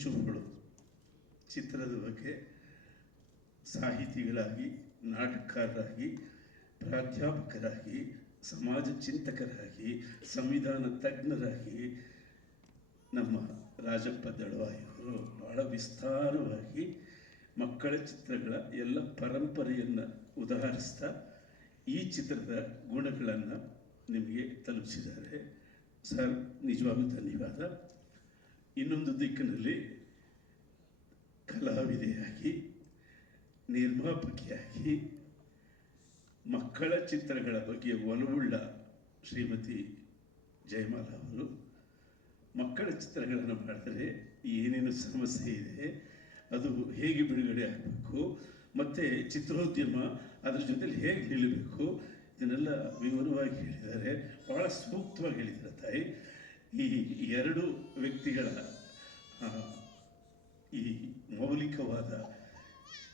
ಮಿಂಚುಗಳು ಚಿತ್ರದ ಬಗ್ಗೆ ಸಾಹಿತಿಗಳಾಗಿ, ನಾಟಕಕಾರರಾಗಿ, ಪ್ರಾಧ್ಯಾಪಕರಾಗಿ, ಸಮಾಜ ಚಿಂತಕರಾಗಿ, ಸಂವಿಧಾನ ತಜ್ಞರಾಗಿ ನಮ್ಮ ರಾಜಪ್ಪ ದಳವಾಯಿಯವರು ಬಹಳ ವಿಸ್ತಾರವಾಗಿ ಮಕ್ಕಳ ಚಿತ್ರಗಳ ಎಲ್ಲ ಪರಂಪರೆಯನ್ನು ಉದಾಹರಿಸ್ತಾ ಈ ಚಿತ್ರದ ಗುಣಗಳನ್ನು ನಿಮಗೆ ತಲುಪಿಸಿದ್ದಾರೆ. ಸರ್, ನಿಜವಾಗ್ಲೂ ಧನ್ಯವಾದ. ಇನ್ನೊಂದು ದಿಕ್ಕಿನಲ್ಲಿ ನಿರ್ಮಾಪಕಿಯಾಗಿ ಮಕ್ಕಳ ಚಿತ್ರಗಳ ಬಗ್ಗೆ ಒಲವುಳ್ಳ ಶ್ರೀಮತಿ ಜಯಮಾಲ ಅವರು, ಮಕ್ಕಳ ಚಿತ್ರಗಳನ್ನು ಮಾಡಿದರೆ ಏನೇನು ಸಮಸ್ಯೆ ಇದೆ, ಅದು ಹೇಗೆ ಬಿಡುಗಡೆ ಆಗಬೇಕು, ಮತ್ತು ಚಿತ್ರೋದ್ಯಮ ಅದ್ರ ಜೊತೆಲಿ ಹೇಗೆ ನಿಲ್ಲಬೇಕು, ಇದನ್ನೆಲ್ಲ ವಿವರವಾಗಿ ಹೇಳಿದ್ದಾರೆ. ಭಾಳ ಸೂಕ್ತವಾಗಿ ಹೇಳಿದ್ದಾರೆ ತಾಯಿ. ಈ ಎರಡು ವ್ಯಕ್ತಿಗಳ ಈ ಮೌಲಿಕವಾದ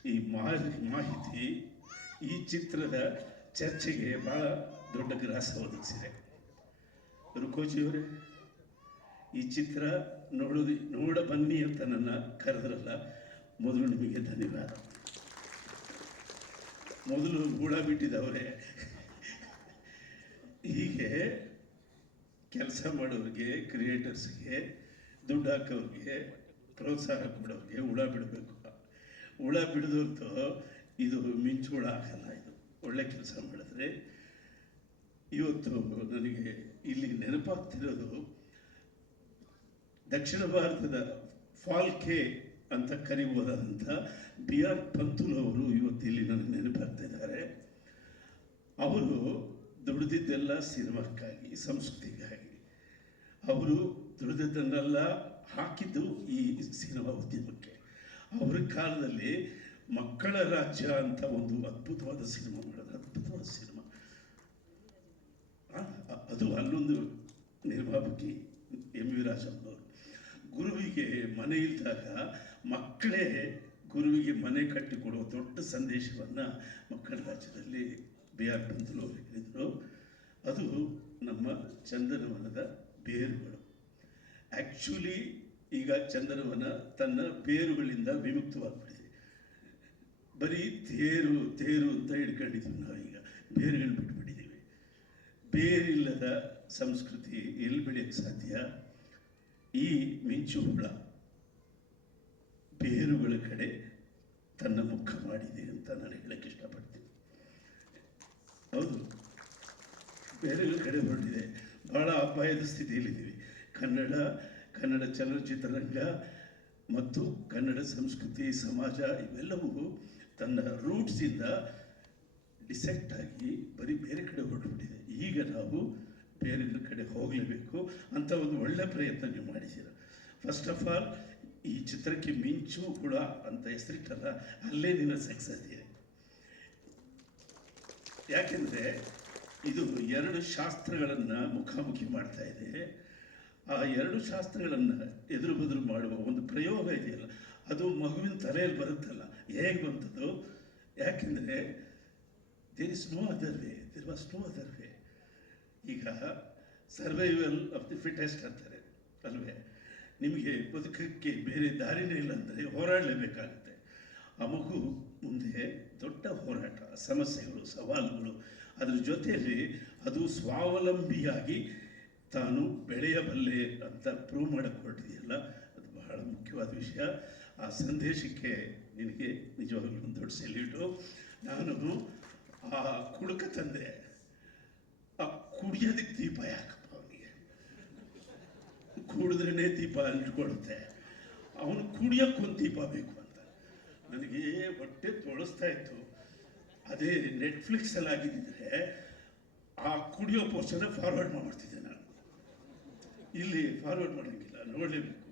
ಈ ಮಾಹಿ- ಮಾಹಿತಿ ಈ ಚಿತ್ರದ ಚರ್ಚೆಗೆ ಬಹಳ ದೊಡ್ಡ ಗ್ರಾಸ ಒದಗಿಸಿದೆ. ರುಕೋಜಿಯವರೇ ಈ ಚಿತ್ರ ನೋಡೋದು ನೋಡ ಬನ್ನಿ ಅಂತ ನನ್ನ ಕರೆದ್ರಲ್ಲ, ಮೊದಲು ನಿಮಗೆ ಧನ್ಯವಾದ. ಮೊದಲು ಗೂಡ ಬಿಟ್ಟಿದ್ದವರೇ ಹೀಗೆ ಕೆಲಸ ಮಾಡೋರಿಗೆ ಕ್ರಿಯೇಟರ್ಸ್ಗೆ ದುಡ್ಡು ಹಾಕೋರಿಗೆ ಪ್ರೋತ್ಸಾಹ ಕೊಡೋರಿಗೆ, ಹುಳ ಬಿಡಬೇಕು. ಹುಳ ಬಿಡದಂತೂ ಇದು ಮಿಂಚು ಹುಳ ಆಗಲ್ಲ ಇದು. ಒಳ್ಳೆ ಕೆಲಸ ಮಾಡಿದ್ರೆ ಇವತ್ತು ನನಗೆ ಇಲ್ಲಿ ನೆನಪಾಗ್ತಿರೋದು ದಕ್ಷಿಣ ಭಾರತದ ಫಾಲ್ಕೆ ಅಂತ ಕರಿಬೋದಾದಂಥ ಬಿ ಆರ್ ಪಂತುಲ್ ಅವರು ಇವತ್ತು ಇಲ್ಲಿ ನನಗೆ ನೆನಪಾಗ್ತಾ ಇದ್ದಾರೆ. ಅವರು ದುಡಿದಿದ್ದೆಲ್ಲ ಸಿನಿಮಾಕ್ಕಾಗಿ, ಸಂಸ್ಕೃತಿಗಾಗಿ. ಅವರು ದುಡಿದಿದ್ದನ್ನೆಲ್ಲ ಹಾಕಿದ್ದು ಈ ಸಿನಿಮಾ ಉದ್ಯಮಕ್ಕೆ. ಅವರ ಕಾಲದಲ್ಲಿ ಮಕ್ಕಳ ರಾಜ್ಯ ಅಂತ ಒಂದು ಅದ್ಭುತವಾದ ಸಿನಿಮಾ ಮಾಡೋದು ಅದ್ಭುತವಾದ ಸಿನಿಮಾ. ಅದು ಅಲ್ಲೊಂದು ನಿರ್ಮಾಪಕಿ ಎಂ ವಿ ರಾಜಮ್ಮನವರು. ಗುರುವಿಗೆ ಮನೆ ಇಲ್ದಾಗ ಮಕ್ಕಳೇ ಗುರುವಿಗೆ ಮನೆ ಕಟ್ಟಿಕೊಡುವ ದೊಡ್ಡ ಸಂದೇಶವನ್ನು ಮಕ್ಕಳ ರಾಜ್ಯದಲ್ಲಿ ಬಿ ಆರ್ ಪಂತಲು ಹೇಳಿದರು. ಅದು ನಮ್ಮ ಚಂದನವನದ ಬೇರುಗಳು. ಆ್ಯಕ್ಚುಲಿ ಈಗ ಚಂದನವನ ತನ್ನ ಬೇರುಗಳಿಂದ ವಿಮುಕ್ತವಾಗಿಬಿಟ್ಟಿದೆ. ಬರೀ ತೇರು ತೇರು ಅಂತ ಹಿಡ್ಕೊಂಡಿದ್ದೀವಿ ನಾವೀಗ ಬೇರುಗಳು ಬಿಟ್ಬಿಟ್ಟಿದ್ದೀವಿ. ಬೇರಿಲ್ಲದ ಸಂಸ್ಕೃತಿ ಎಲ್ಲಿ ಬೆಳೆಯಕ್ಕೆ ಸಾಧ್ಯ? ಈ ಮಿಂಚು ಹುಳ ಬೇರುಗಳ ಕಡೆ ತನ್ನ ಮುಖ ಮಾಡಿದೆ ಅಂತ ನಾನು ಹೇಳಕ್ಕೆ ಇಷ್ಟಪಡ್ತೀನಿ. ಹೌದು. ಬೇರೆಗಳ ಕಡೆ ಹೊರಟಿದೆ. ಬಹಳ ಅಪಾಯದ ಸ್ಥಿತಿಯಲ್ಲಿದ್ದೀವಿ. ಕನ್ನಡ ಕನ್ನಡ ಚಲನಚಿತ್ರರಂಗ ಮತ್ತು ಕನ್ನಡ ಸಂಸ್ಕೃತಿ, ಸಮಾಜ ಇವೆಲ್ಲವೂ ತನ್ನ ರೂಟ್ಸಿಂದ ಡಿಸೆಕ್ಟ್ ಆಗಿ ಬರೀ ಬೇರೆ ಕಡೆ ಹೊರಟುಬಿಟ್ಟಿದೆ. ಈಗ ನಾವು ಬೇರೆ ಕಡೆ ಹೋಗಲೇಬೇಕು ಅಂತ ಒಂದು ಒಳ್ಳೆ ಪ್ರಯತ್ನ ನೀವು ಮಾಡಿದ್ದೀರ. ಫಸ್ಟ್ ಆಫ್ ಆಲ್ ಈ ಚಿತ್ರಕ್ಕೆ ಮಿಂಚು ಕೂಡ ಅಂತ ಹೆಸರಿಟ್ಟಲ್ಲ, ಅಲ್ಲೇ ನಿನ್ನ ಸಕ್ಸಸ್ ಇದೆ. ಯಾಕೆಂದರೆ ಇದು ಎರಡು ಶಾಸ್ತ್ರಗಳನ್ನು ಮುಖಾಮುಖಿ ಮಾಡ್ತಾ ಇದೆ. ಆ ಎರಡು ಶಾಸ್ತ್ರಗಳನ್ನು ಎದುರು ಬದುರು ಮಾಡುವ ಒಂದು ಪ್ರಯೋಗ ಇದೆಯಲ್ಲ, ಅದು ಮಗುವಿನ ತಲೆಯಲ್ಲಿ ಬರುತ್ತಲ್ಲ, ಹೇಗೆ ಬಂತದ್ದು ಯಾಕೆಂದರೆ there is no other way there was no other ಈಗ ಸರ್ವೈವಲ್ ಆಫ್ ದಿ ಫಿಟೆಸ್ಟ್ ಅಂತಾರೆ, ಅಲ್ವೇ? ನಿಮಗೆ ಬದುಕಕ್ಕೆ ಬೇರೆ ದಾರಿನೇ ಇಲ್ಲ ಅಂದರೆ ಹೋರಾಡಲೇಬೇಕಾಗುತ್ತೆ. ಆ ಮಗು ಮುಂದೆ ದೊಡ್ಡ ಹೋರಾಟ, ಸಮಸ್ಯೆಗಳು, ಸವಾಲುಗಳು. ಅದರ ಜೊತೆಯಲ್ಲಿ ಅದು ಸ್ವಾವಲಂಬಿಯಾಗಿ ತಾನು ಬೆಳೆಯಬಲ್ಲೆ ಅಂತ ಪ್ರೂವ್ ಮಾಡಕ್ಕೆ ಹೊರಟಿದೆಯಲ್ಲ ಅದು ಬಹಳ ಮುಖ್ಯವಾದ ವಿಷಯ. ಆ ಸಂದೇಶಕ್ಕೆ ನಿನಗೆ ನಿಜವಾಗ್ಲೂ ಒಂದು ದೊಡ್ಡ ಸೆಲ್ಯೂಟು ನಾನು ಆ ಕುಡುಕ ತಂದೆ, ಆ ಕುಡಿಯೋದಕ್ಕೆ ದೀಪ ಯಾಕಪ್ಪ ಅವನಿಗೆ? ಕುಡಿದ್ರೇ ದೀಪ ಅಂಟ್ಕೊಳುತ್ತೆ ಅವನು ಕುಡಿಯೋಕ್ಕೊಂದು ದೀಪ ಬೇಕು ಅಂತ. ನನಗೆ ಹೊಟ್ಟೆ ತೊಳಸ್ತಾ ಇತ್ತು. ಅದೇ ನೆಟ್ಫ್ಲಿಕ್ಸಲ್ಲಿ ಆಗಿದ್ದರೆ ಆ ಕುಡಿಯೋ ಪೋಸ್ಟನ್ನು ಫಾರ್ವರ್ಡ್ ಮಾಡ್ತಿದ್ದೆ ನಾನು. ಇಲ್ಲಿ ಫಾರ್ವರ್ಡ್ ಮಾಡಲಿಕ್ಕಿಲ್ಲ, ನೋಡಲೇಬೇಕು.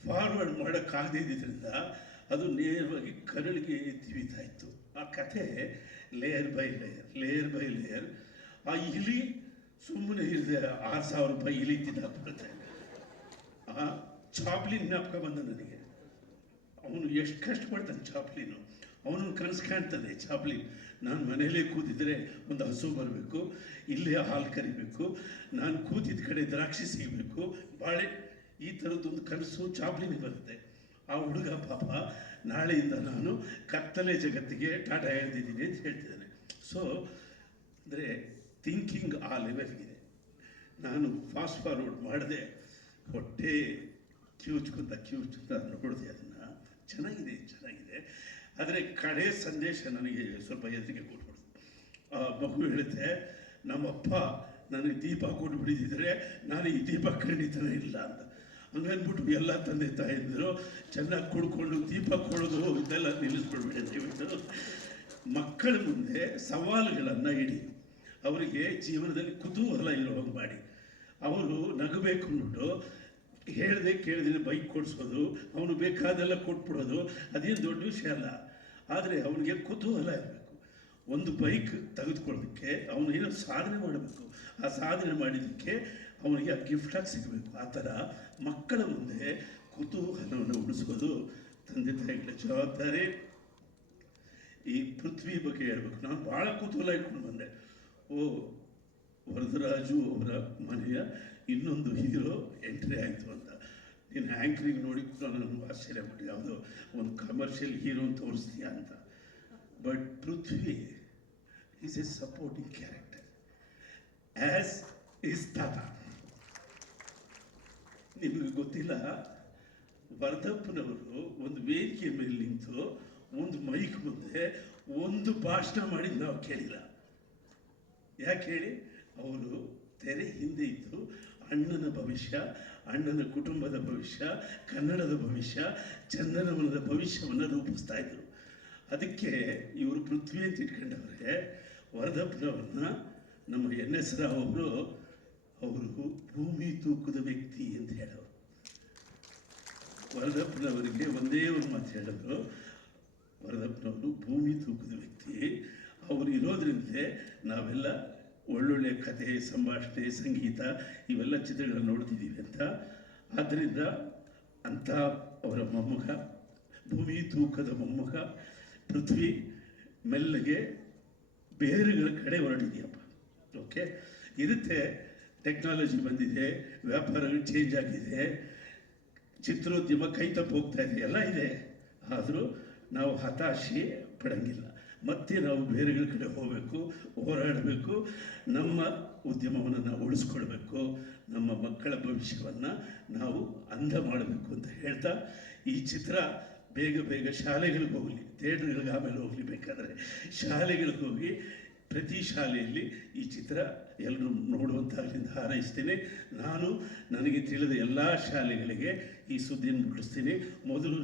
ಫಾರ್ವರ್ಡ್ ಮಾಡೋಕ್ಕಾಗದಿದ್ದರಿಂದ ಅದು ನೇರವಾಗಿ ಕರಳಿಗೆ ತಿವಿತಾ ಇತ್ತು. ಆ ಕಥೆ layer by layer layer by layer ಆ ಇಲಿ ಸುಮ್ಮನೆ ಇಲ್ಲದೆ ಆರು ಸಾವಿರ ರೂಪಾಯಿ ಇಲಿ ತಿನ್ನಾಕ್ಬಿಡುತ್ತೆ ಆ ಚಾಪ್ಲಿನ್ ಜ್ಞಾಪಕ ಬಂದ ನನಗೆ. ಅವನು ಎಷ್ಟು ಕಷ್ಟಪಡ್ತಾನೆ ಚಾಪ್ಲಿನು. ಅವನು ಕನಸು ಕಾಣ್ತಾನೆ ಚಾಪ್ಲಿನ್ ನಾನು ಮನೇಲೇ ಕೂತಿದ್ರೆ ಒಂದು ಹಸು ಬರಬೇಕು, ಇಲ್ಲೇ ಹಾಲು ಕರಿಬೇಕು, ನಾನು ಕೂತಿದ್ದ ಕಡೆ ದ್ರಾಕ್ಷಿ ಸಿಗಬೇಕು, ಬಾಳೆ ಈ ಥರದ್ದೊಂದು ಕನಸು ಚಾಪ್ಲಿನಿಗೆ ಬರುತ್ತೆ. ಆ ಹುಡುಗ ಪಾಪ ನಾಳೆಯಿಂದ ನಾನು ಕತ್ತಲೆ ಜಗತ್ತಿಗೆ ಟಾಟಾ ಹೇಳ್ತಿದ್ದೀನಿ ಅಂತ ಹೇಳ್ತಿದ್ದಾನೆ. ಸೊ ಅಂದರೆ ಥಿಂಕಿಂಗ್ ಆ ಲೆವೆಲ್ಗಿದೆ ನಾನು ಫಾಸ್ಟ್ ಫಾರ್ವರ್ಡ್ ಮಾಡಿದೆ, ಹೊಟ್ಟೆ ಕ್ಯೂಚ್ಕೊಂತ ಕ್ಯೂಚ್ಕೊಂತ ನೋಡಿದೆ ಅದನ್ನು. ಚೆನ್ನಾಗಿದೆ ಆದರೆ ಕಡೆ ಸಂದೇಶ ನನಗೆ ಸ್ವಲ್ಪ ಹೆದರಿಕೆ ಕೊಟ್ಬಿಡ್ತು ಆ, ಮಗು ಹೇಳುತ್ತೆ, ನಮ್ಮಪ್ಪ ನನಗೆ ದೀಪ ಕೊಟ್ಬಿಟ್ಟಿದ್ರೆ ನಾನು ಈ ದೀಪ ಖಂಡಿತನೇ ಇಲ್ಲ ಅಂತ. ಹಂಗನ್ಬಿಟ್ಟು ಎಲ್ಲ ತಂದೆ ತಾಯಿಂದರು ಚೆನ್ನಾಗಿ ಕುಡ್ಕೊಂಡು ದೀಪ ಕೊಡೋದು ಇದೆಲ್ಲ ನಿಲ್ಲಿಸ್ಬಿಡ್ಬೇಡಿ ದಯವಿಟ್ಟು ಮಕ್ಕಳ ಮುಂದೆ ಸವಾಲುಗಳನ್ನು ಇಡಿ. ಅವರಿಗೆ ಜೀವನದಲ್ಲಿ ಕುತೂಹಲ ಇರೋ ಹಾಗೆ ಮಾಡಿ. ಅವರು ನಗಬೇಕು ಅಂದ್ಬಿಟ್ಟು ಹೇಳ್ದೆ ಕೇಳಿದ್ರೆ ಬೈಕ್ ಕೊಡಿಸೋದು ಅವನು ಬೇಕಾದೆಲ್ಲ ಕೊಟ್ಬಿಡೋದು, ಅದೇನು ದೊಡ್ಡ ವಿಷಯ ಅಲ್ಲ. ಆದರೆ ಅವನಿಗೆ ಕುತೂಹಲ ಇರಬೇಕು. ಒಂದು ಬೈಕ್ ತೆಗೆದುಕೊಳ್ಳೋದಕ್ಕೆ ಅವನು ಏನೋ ಸಾಧನೆ ಮಾಡಬೇಕು. ಆ ಸಾಧನೆ ಮಾಡಿದ್ದಕ್ಕೆ ಅವನಿಗೆ ಆ ಗಿಫ್ಟಾಗಿ ಸಿಗಬೇಕು. ಆ ಥರ ಮಕ್ಕಳ ಮುಂದೆ ಕುತೂಹಲವನ್ನು ಉಳಿಸೋದು ತಂದೆ ತಾಯಿಗಳ ಜವಾಬ್ದಾರಿ. ಈ ಪೃಥ್ವಿ ಬಗ್ಗೆ ಹೇಳ್ಬೇಕು. ನಾನು ಭಾಳ ಕುತೂಹಲ ಇಟ್ಕೊಂಡು ಬಂದೆ. ಓ ವರದರಾಜು ಅವರ ಮನೆಯ ಇನ್ನೊಂದು ಹೀರೋ ಎಂಟ್ರಿ ಆಯಿತು ಅಂತ. ನೀನು ಆ್ಯಂಕ್ರಿಂಗ್ ನೋಡಿ ಕೂಡ ನನಗೆ ಆಶ್ಚರ್ಯಪಟ್ಟು ಯಾವುದೋ ಒಂದು ಕಮರ್ಷಿಯಲ್ ಹೀರೋ ತೋರಿಸ್ತೀಯಾ ಅಂತ. But Prithvi is a supporting character as is ತಾತ ನಿಮಗೆ ಗೊತ್ತಿಲ್ಲ ವರ್ಧಪ್ಪನವರು ಒಂದು ವೇದಿಕೆ ಮೇಲೆ ನಿಂತು ಒಂದು ಮೈಕ್ ಮುಂದೆ ಒಂದು ಭಾಷಣ ಮಾಡಿದ್ದು ನಾವು ಕೇಳಿಲ್ಲ. ಯಾಕೆ ಹೇಳಿ? ಅವರು ತೆರೆ ಹಿಂದೆ ಇದ್ದು ಅಣ್ಣನ ಭವಿಷ್ಯ, ಅಣ್ಣನ ಕುಟುಂಬದ ಭವಿಷ್ಯ, ಕನ್ನಡದ ಭವಿಷ್ಯ, ಚಂದನವನದ ಭವಿಷ್ಯವನ್ನು ರೂಪಿಸ್ತಾ ಇದ್ರು. ಅದಕ್ಕೆ ಇವರು ಪೃಥ್ವಿ ಅಂತ ಇಟ್ಕೊಂಡವ್ರೆ ವರದಪ್ಪನವ್ರನ್ನ ನಮ್ಮ ಎನ್ ಎಸ್ ರಾವ್ ಅವರು ಅವರು ಭೂಮಿ ತೂಕದ ವ್ಯಕ್ತಿ ಅಂತ ಹೇಳೋರು. ವರದಪ್ಪನವರಿಗೆ ಒಂದೇ ಒಂದು ಮಾತು ಹೇಳೋರು ವರದಪ್ಪನವರು ಭೂಮಿ ತೂಕದ ವ್ಯಕ್ತಿ. ಅವರು ಇರೋದ್ರಿಂದಲೇ ನಾವೆಲ್ಲ ಒಳ್ಳೊಳ್ಳೆ ಕಥೆ ಸಂಭಾಷಣೆ, ಸಂಗೀತ ಇವೆಲ್ಲ ಚಿತ್ರಗಳನ್ನು ನೋಡ್ತಿದ್ದೀವಿ ಅಂತ. ಆದ್ದರಿಂದ ಅಂಥ ಅವರ ಮೊಮ್ಮಗ, ಭೂಮಿ ತೂಕದ ಮೊಮ್ಮಗ, ಪೃಥ್ವಿ ಮೆಲ್ಲಗೆ ಬೇರೆಗಳ ಕಡೆ ಹೊರಟಿದೆಯಪ್ಪ. ಓಕೆ ಇರುತ್ತೆ ಟೆಕ್ನಾಲಜಿ ಬಂದಿದೆ, ವ್ಯಾಪಾರಗಳು ಚೇಂಜ್ ಆಗಿದೆ, ಚಿತ್ರೋದ್ಯಮ ಕೈ ತಪ್ಪು ಹೋಗ್ತಾ ಇದೆ, ಎಲ್ಲ ಇದೆ. ಆದರೂ ನಾವು ಹತಾಶೆ ಪಡಂಗಿಲ್ಲ. ಮತ್ತೆ ನಾವು ಬೇರೆಗಳ ಕಡೆ ಹೋಗಬೇಕು, ಹೋರಾಡಬೇಕು, ನಮ್ಮ ಉದ್ಯಮವನ್ನು ನಾವು ಉಳಿಸ್ಕೊಳ್ಬೇಕು, ನಮ್ಮ ಮಕ್ಕಳ ಭವಿಷ್ಯವನ್ನು ನಾವು ಅಂಧ ಮಾಡಬೇಕು ಅಂತ ಹೇಳ್ತಾ ಈ ಚಿತ್ರ ಬೇಗ ಬೇಗ ಶಾಲೆಗಳಿಗೆ ಹೋಗಲಿ, ಥಿಯೇಟ್ರ್ಗಳಿಗೆ ಆಮೇಲೆ ಹೋಗಲಿ ಬೇಕಾದರೆ. ಶಾಲೆಗಳಿಗೆ ಹೋಗಿ ಪ್ರತಿ ಶಾಲೆಯಲ್ಲಿ ಈ ಚಿತ್ರ ಎಲ್ಲರೂ ನೋಡುವಂತಾಗಲಿಂದ ಹಾರೈಸ್ತೀನಿ. ನಾನು, ನನಗೆ ತಿಳಿದ ಎಲ್ಲ ಶಾಲೆಗಳಿಗೆ ಈ ಸುದ್ದಿಯನ್ನು ಮುಟ್ಟಿಸ್ತೀನಿ ಮೊದಲು